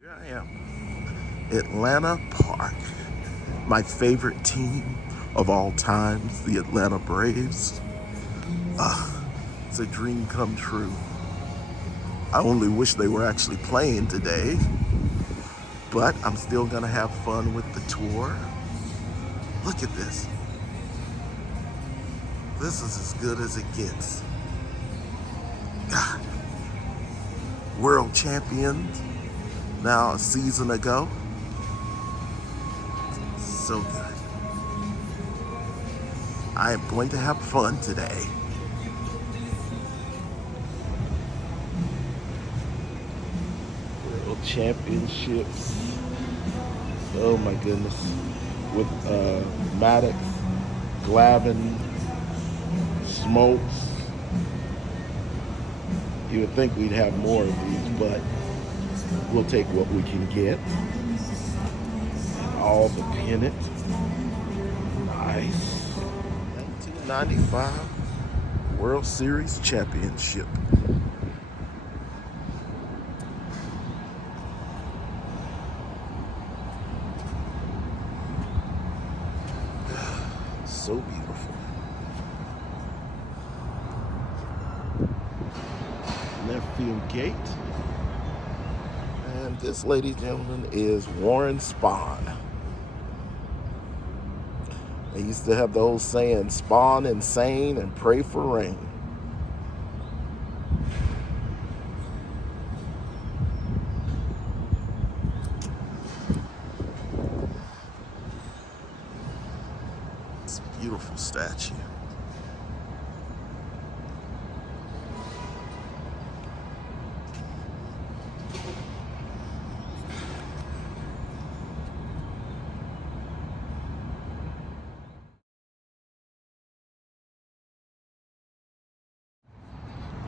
Here I am, Atlanta Park. My favorite team of all times, the Atlanta Braves. It's a dream come true. I only wish they were actually playing today, but I'm still gonna have fun with the tour. Look at this. This is as good as it gets. God, world champions now a season ago. So good. I am going to have fun today. World championships. Oh my goodness. With Maddox, Glavin, Smokes. You would think we'd have more of these, but we'll take what we can get. All the pennant. Nice. 1995 World Series Championship. So beautiful. Left field gate. And this, ladies and gentlemen, is Warren Spahn. They used to have the old saying, spawn insane and pray for rain. It's a beautiful statue.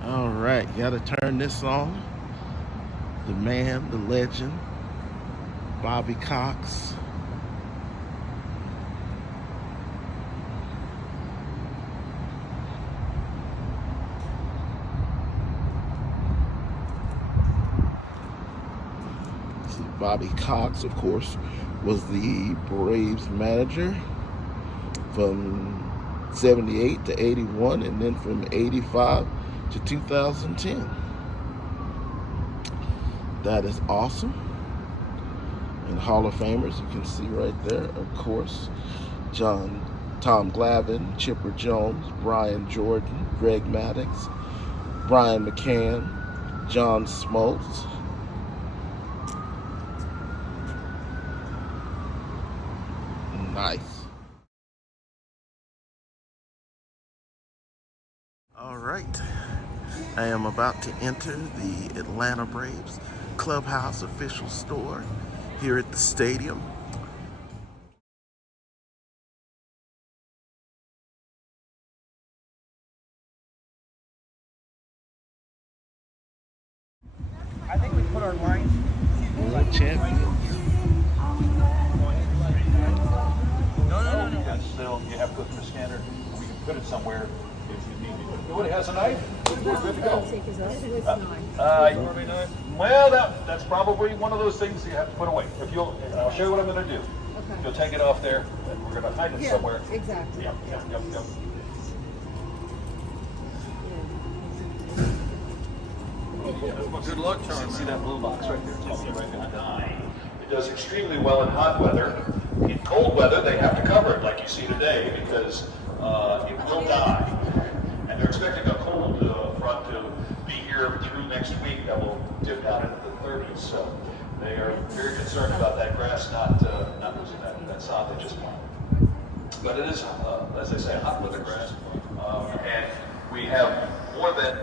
All right, gotta turn this on. The man, the legend, Bobby Cox. See, Bobby Cox, of course, was the Braves manager from 78 to 81, and then from 85 to 2010. That is awesome. And Hall of Famers, you can see right there, of course, Tom Glavine, Chipper Jones, Brian Jordan, Greg Maddux, Brian McCann, John Smoltz. Nice. All right. I am about to enter the Atlanta Braves clubhouse official store here at the stadium. I think we put our lines. World champions. No. And still, you have to go through the scanner. We can put it somewhere if you need it. Nobody has a knife? We're good to go. Well, that's probably one of those things you have to put away. If you'll, and I'll show you what I'm going to do. Okay. You'll take it off there, and we're going to hide it somewhere. Exactly. Yep. Good luck, Charlie. See that blue box right there? It's right behind it. It does extremely well in hot weather. In cold weather, they have to cover it like you see today because it will die. And they're expecting a cold front to be here through next week that will dip down into the 30s. So they are very concerned about that grass not losing that sod they just planted. But it is, as I say, hot weather grass. And we have more than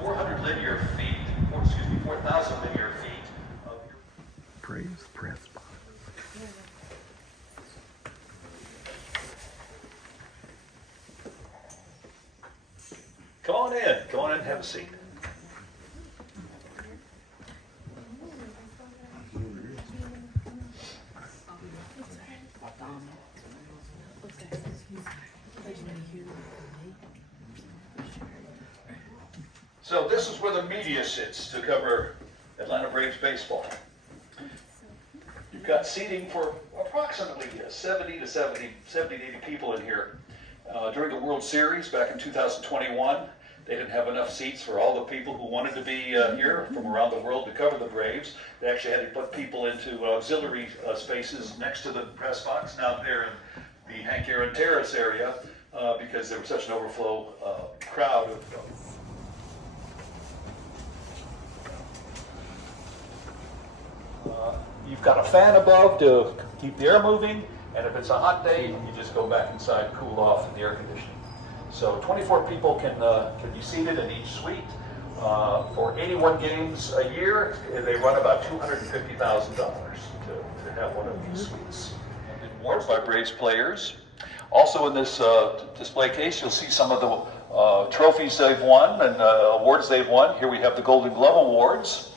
400 linear feet, 4,000 linear feet of Braves press box. Come on in, have a seat. So this is where the media sits to cover Atlanta Braves baseball. You've got seating for approximately 70 to 80 people in here. During the World Series back in 2021, they didn't have enough seats for all the people who wanted to be here from around the world to cover the Braves. They actually had to put people into auxiliary spaces next to the press box down there in the Hank Aaron Terrace area because there was such an overflow crowd of you've got a fan above to keep the air moving, and if it's a hot day, you just go back inside and cool off in the air conditioning. So 24 people can be seated in each suite. For 81 games a year, they run about $250,000 to have one of these suites. Awards by Braves players. Also in this display case, you'll see some of the trophies they've won and awards they've won. Here we have the Golden Glove Awards.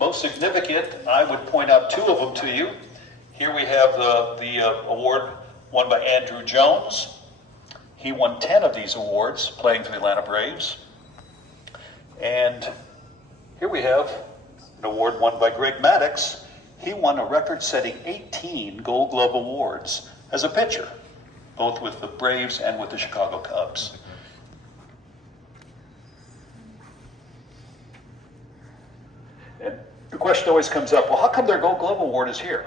Most significant, I would point out two of them to you. Here we have the award won by Andrew Jones. He won 10 of these awards playing for the Atlanta Braves. And here we have an award won by Greg Maddux. He won a record-setting 18 Gold Glove Awards as a pitcher, both with the Braves and with the Chicago Cubs. And the question always comes up, well, how come their Gold Glove Award is here?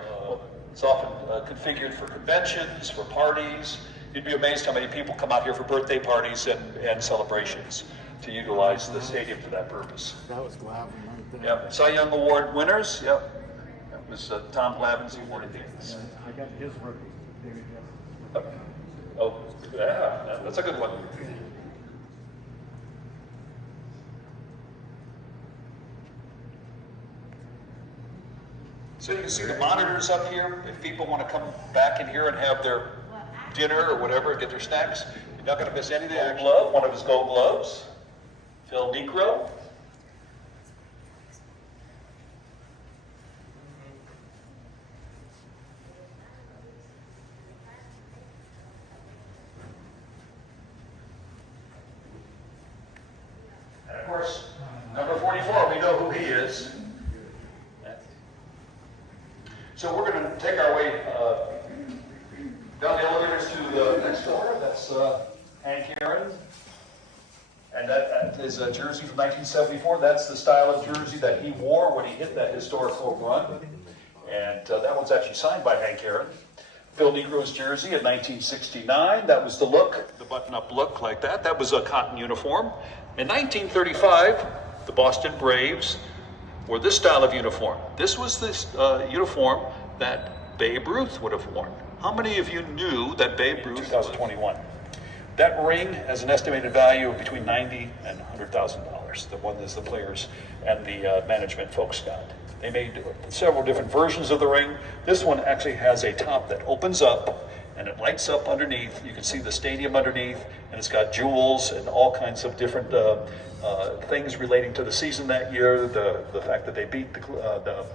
It's often configured for conventions, for parties. You'd be amazed how many people come out here for birthday parties and celebrations to utilize the stadium for that purpose. That was Glavin right there. Yep. Cy Young Award winners, yep. That was Tom Glavine's award at Davis. I got his rookie. Oh, yeah, that's a good one. So you can see the monitors up here. If people want to come back in here and have their dinner or whatever, get their snacks, you're not going to miss anything. Gold glove, one of his gold gloves. Phil Necro. And of course, number 44, we know who he is. So we're going to take our way down the elevators to the next door. That's Hank Aaron. And that is a jersey from 1974. That's the style of jersey that he wore when he hit that historic home run. And that one's actually signed by Hank Aaron. Phil Negro's jersey in 1969. That was the look, the button-up look like that. That was a cotton uniform. In 1935, the Boston Braves wore this style of uniform. This was this uniform that Babe Ruth would have worn. How many of you knew that Babe Ruth, 2021, that ring has an estimated value of between $90,000 and $100,000, the one that the players and the management folks got. They made several different versions of the ring. This one actually has a top that opens up and it lights up underneath. You can see the stadium underneath, and it's got jewels and all kinds of different things relating to the season that year, the fact that they beat the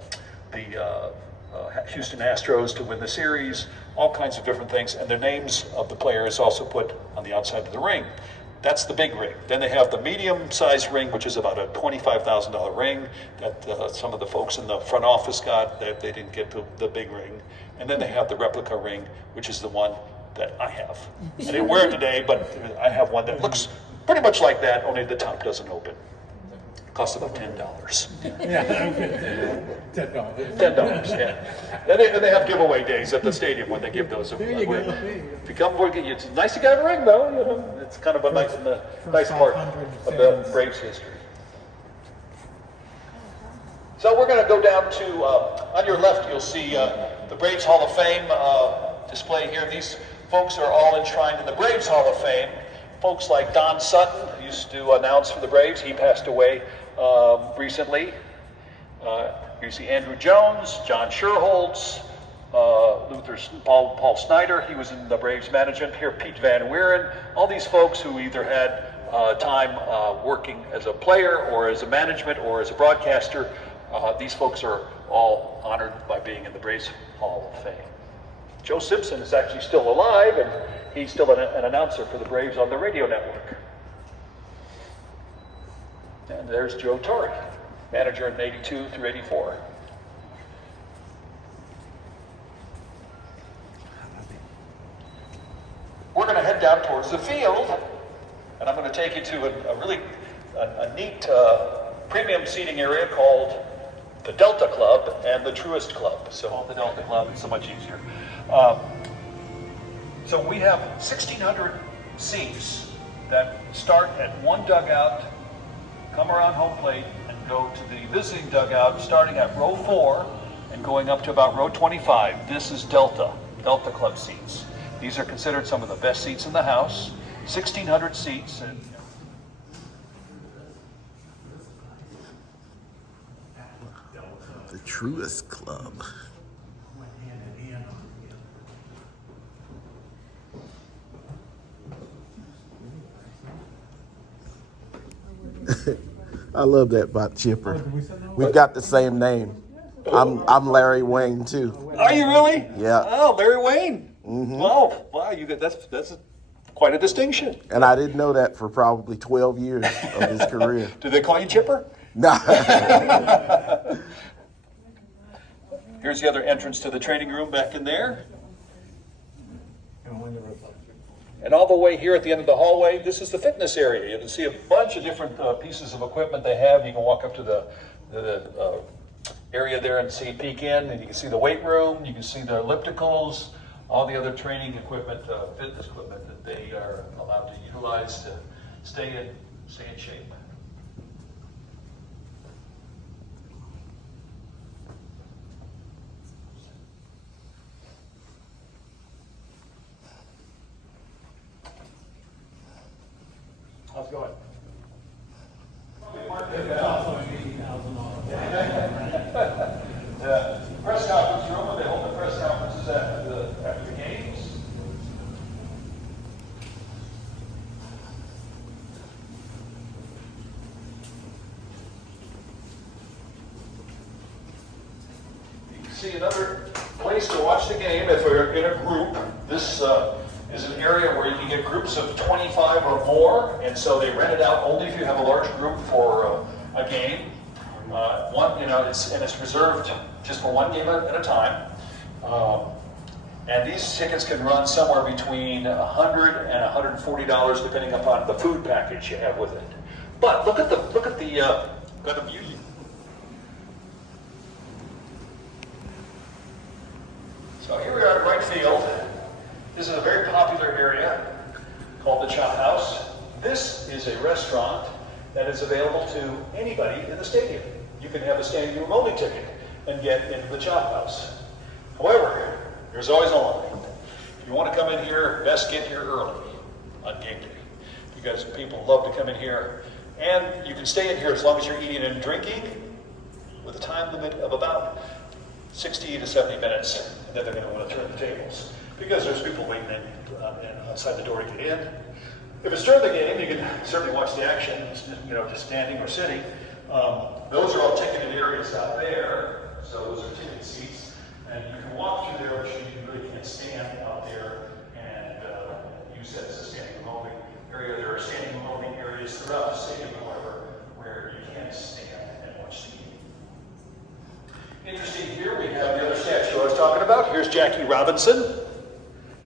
Houston Astros to win the series, all kinds of different things, and their names of the players also put on the outside of the ring. That's the big ring. Then they have the medium-sized ring, which is about a $25,000 ring that some of the folks in the front office got. They didn't get the big ring. And then they have the replica ring, which is the one that I have. I didn't wear it today, but I have one that looks pretty much like that, only the top doesn't open. Costs about $10. Yeah. $10, yeah. And they have giveaway days at the stadium when they give those away. There you go. If you come, it's nice to get a ring, though. You know, it's kind of a nice part of the Braves history. So we're going to go down to, on your left, you'll see the Braves Hall of Fame display here. These folks are all enshrined in the Braves Hall of Fame. Folks like Don Sutton, who used to announce for the Braves, he passed away recently. You see Andrew Jones, John Sherholtz, Paul Snyder, he was in the Braves management here, Pete Van Wieren, all these folks who either had time working as a player or as a management or as a broadcaster, these folks are all honored by being in the Braves Hall of Fame. Joe Simpson is actually still alive, and he's still an announcer for the Braves on the radio network. And there's Joe Torre. manager in 82 through 84. We're going to head down towards the field, and I'm going to take you to a really neat premium seating area called the Delta Club and the Truist Club. So the Delta Club is so much easier. So we have 1,600 seats that start at one dugout, come around home plate, and go to the visiting dugout, starting at row 4 and going up to about row 25. This is Delta Club seats. These are considered some of the best seats in the house. 1,600 seats. And The Truist Club. I love that about Chipper. We've got the same name. I'm Larry Wayne too. are you really? Yeah. Oh, Larry Wayne. Wow, you got that's quite a distinction. And I didn't know that for probably 12 years of his career. Did they call you Chipper? No. Here's the other entrance to the training room back in there. And all the way here at the end of the hallway, this is the fitness area. You can see a bunch of different pieces of equipment they have. You can walk up to the area there and see peek in, and you can see the weight room. You can see the ellipticals, all the other training equipment, fitness equipment that they are allowed to utilize to stay in shape. How's it going? The press conference room, where they hold the press conferences after the games. You can see another place to watch the game if we're in a group. This is an area where you can get groups of 25 or more, and so they rent it out only if you have a large group for a game. It's reserved just for one game at a time. And these tickets can run somewhere between $100 and $140, depending upon the food package you have with it. But look at the view. So here we are at right field. This is a very popular area called the Chop House. This is a restaurant that is available to anybody in the stadium. You can have a standing room only ticket and get into the Chop House. However, there's always a line. If you want to come in here, best get here early on game day, because people love to come in here. And you can stay in here as long as you're eating and drinking with a time limit of about 60 to 70 minutes, and then they're going to want to turn the tables, because there's people waiting outside the door to get in. If it's during the game, you can certainly watch the action, just standing or sitting. Those are all ticketed areas out there, so those are ticket seats. And you can walk through there, but you really can't stand out there and use that as a standing room only area. There are standing room only areas throughout the stadium, however, where you can stand and watch the game. Interesting here, we have the other statue I was talking about. Here's Jackie Robinson.